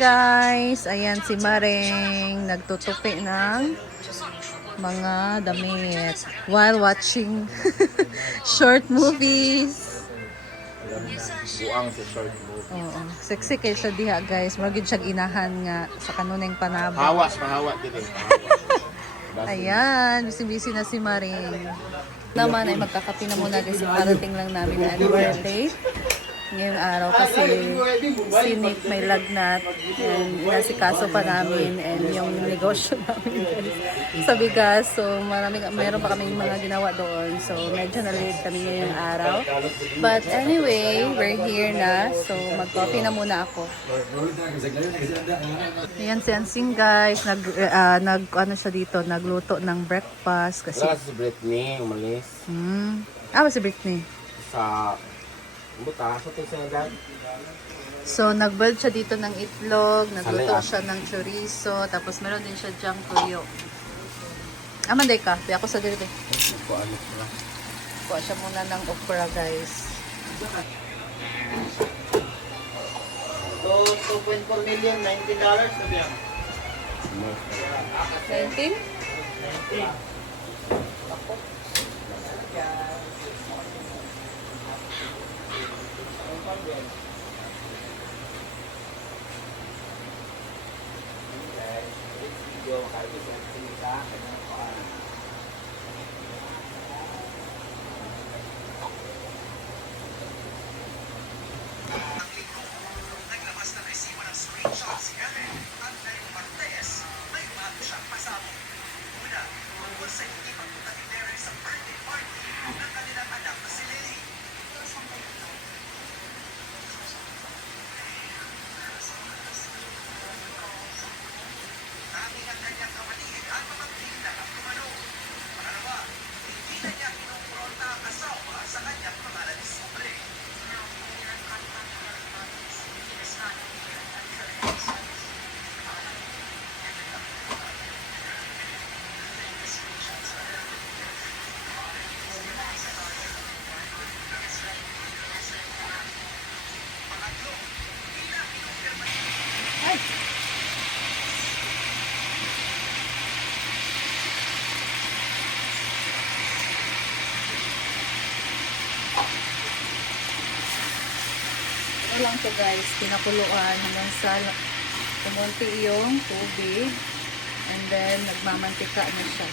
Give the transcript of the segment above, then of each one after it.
guys, ayan si Maring nagtutupi ng mga damit while watching short movies. Buang sa short movie. Oo, sexy kay siya diha guys. Murag siya inahan nga sa kanuneng panaba. Hawas, mahawat din eh. Ayan, busy-busy na si Maring. Naman ay magkakape na muna guys. Parating lang namin na we're late. Ngayong araw kasi si Nick may lagnat and inasikaso pa namin and yung negosyo namin sa bigas. So mayroon pa kaming mga ginawa doon. So medyo na-late kami ngayong araw. But anyway, we're here na. So mag-coffee na muna ako. Ayan si Ansing guys. Ano siya dito, nagluto ng breakfast. Kasi Wala si Britney, umalis. si Britney. Sa buta, sa tingsan. So, nag-build siya dito ng itlog, nagluto siya ng chorizo, tapos meron din siya dyang tuyo. Manday ka, di ako sa dito. Kuha siya muna ng okra, guys. So, 2.4 million, $19 na biya. 19? 19. Naglabas ng resibo ng screenshot si Ellen at Larry Martes may bago siyang pasabog. Una, tungkol sa hindi pagpunta ni Darren sa birthday party ng kanilang anak na si Lily. Tanging ang kanyang kapatid at pamangkin na ang tumalo. Pangalawa, hindi na niya kinumpronta ang asawa sa kanyang mga nadiskubre. Ito lang to guys, pinakuluan hanggang sa kumunti yung tubig. And then, nagmamantika na siya.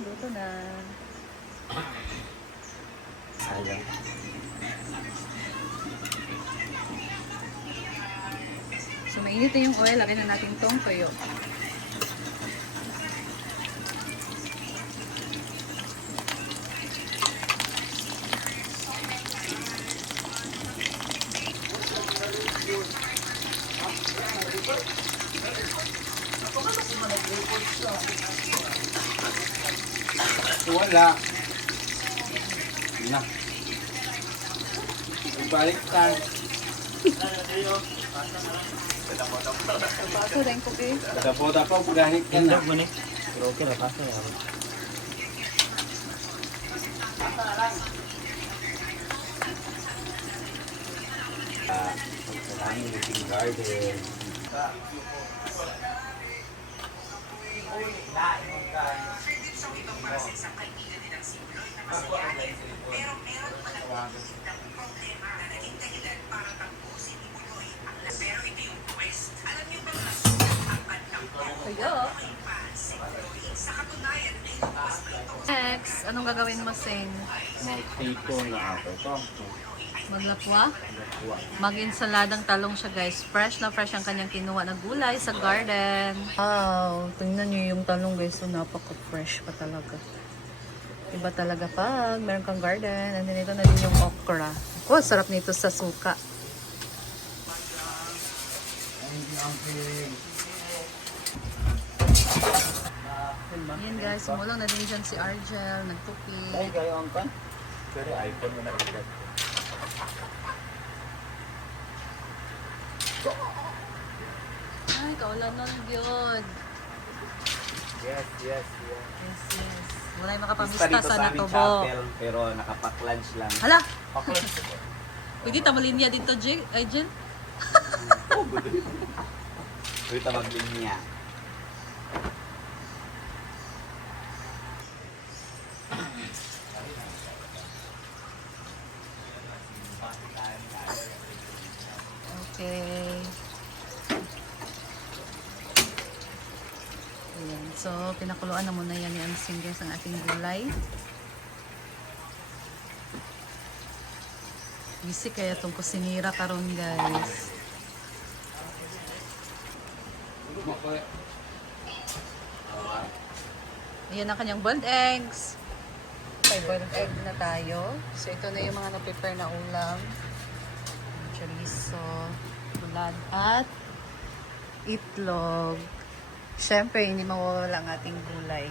Luto na. Sayang. So, mainit na yung oil. Lagyan na natin tong toyo. Wala. Na. Balik ka. Paso rin ko, eh. Dapo-dapo, ganit ka na. Pero okay na, pasa na. Ang living garden. Credit sa ibang para sa isang kaibigan nilang si Lloyd na masayahin. Pero meron palang isang problema na naging dahilan para tapusin ni Buloy ang pero ito yung twist. Alam niyo bang nasulat ang bandang Kaya. pa si Buloy? Sa katunayan ay lumabas pa ito. Next, anong gagawin mo, Sing? Magtito na ako. Ito. Maglapwa? Mag-insaladang talong siya, guys. Fresh na fresh ang kanyang kinuha na gulay sa garden. Wow, tingnan niyo yung talong, guys. So, napaka-fresh pa talaga. Iba talaga pag meron kang garden. And then ito na din yung okra. Oh, sarap nito sa suka. Yan, guys. Sumulong na din dyan si Argel. Nagtupi. kayo ang kan? Pero iPhone mo na ito. Ay, kaulan nun, yun. Yes. Yes, yes. Wala yung Basta makapamista dito sa sa aming Natobo. chapel, pero nakapack-lunch lang. Hala! Pwede tamalinya dito, ay, Jen? Pwede maglinya. Okay. Ayan. So, pinakuluan na muna yan ni Ansing, guys, ang ating gulay. Busy kaya itong kusinira karon, guys. Ayan ang kanyang boiled eggs. May boiled egg na tayo. So, ito na yung mga na-prepare na ulam. Chorizo, bulad, at itlog. Siyempre, hindi mawawala ang ating gulay.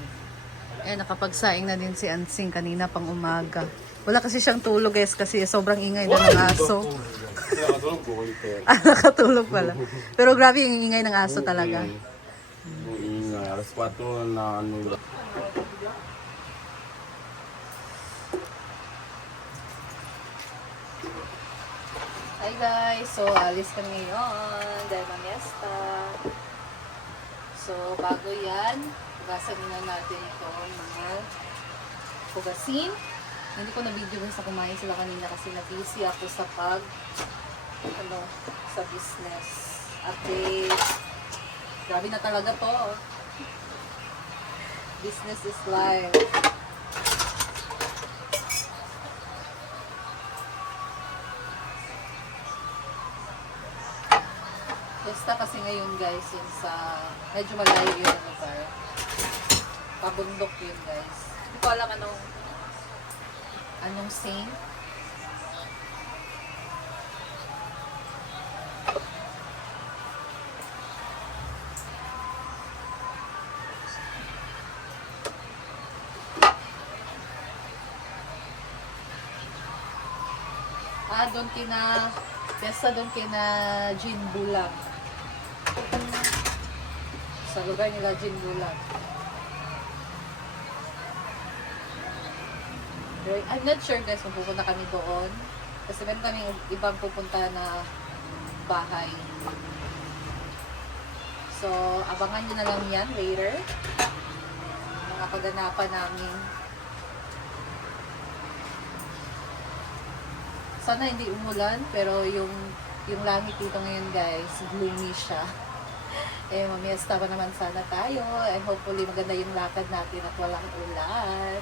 Eh, nakapagsaing na din si Ansing kanina pang umaga. Wala kasi siyang tulog, guys, kasi sobrang ingay na ng aso. Nakatulog pala. Pero grabe yung ingay ng aso talaga. Ingay. Alas 4 na ano. Hi guys! So, alis kami ngayon dahil mamiesta. So, bago yan, hugasan muna natin itong mga hugasin. Hindi ko na-video sa kumain sila kanina kasi na-busy ako sa sa business update. Grabe na talaga to. Business is life. Basta kasi ngayon guys, yun sa medyo malayo yun lugar. Pabundok yun guys. Hindi ko alam anong scene. doon kina Jean Bulag. Sa lugar nila Jean Bulag. I'm not sure guys kung pupunta kami doon. Kasi meron kami ibang pupunta na bahay. So, abangan nyo na lang yan later. Mga kaganapan namin. Sana hindi umulan, pero yung langit dito ngayon guys, gloomy siya. Eh, mamiesta pa naman sana tayo. And hopefully maganda yung lakad natin at walang ulan.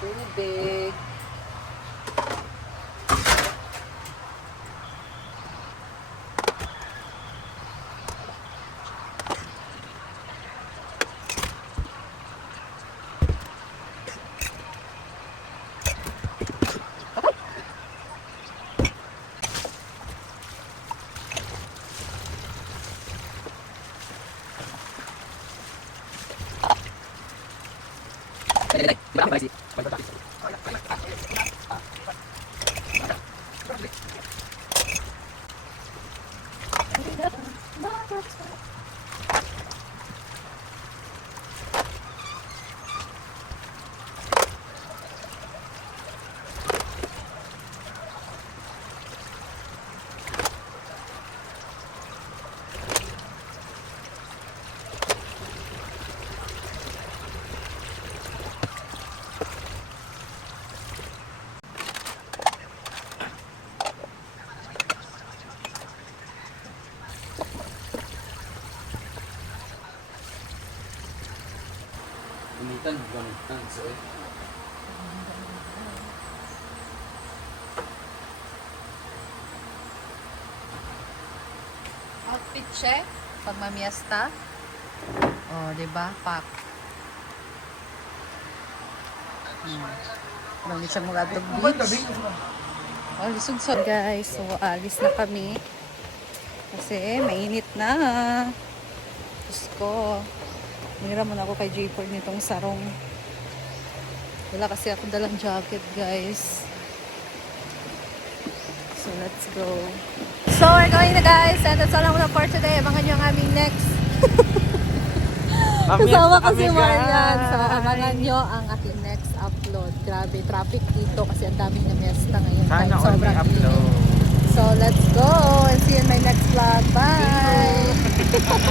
Tubig. Gamitan, gamitan. So, Outfit check. Pag mamiesta. Oh, di ba? Pack. Bang siya mga atog beach. Oh, lisod so guys. So, alis na kami. Kasi mainit na. Diyos ko. Mira muna ako kay J4 nitong sarong. Wala kasi ako dalang jacket, guys. So, let's go. So, we're going na, guys. And that's all lang muna for today. Abangan nyo ang aming next. Kasama kasi Marian. So, abangan nyo ang aking next upload. Grabe, traffic dito kasi ang daming na miesta ngayon. Sana all may Sobrang upload. init. So, let's go. And see you in my next vlog. Bye!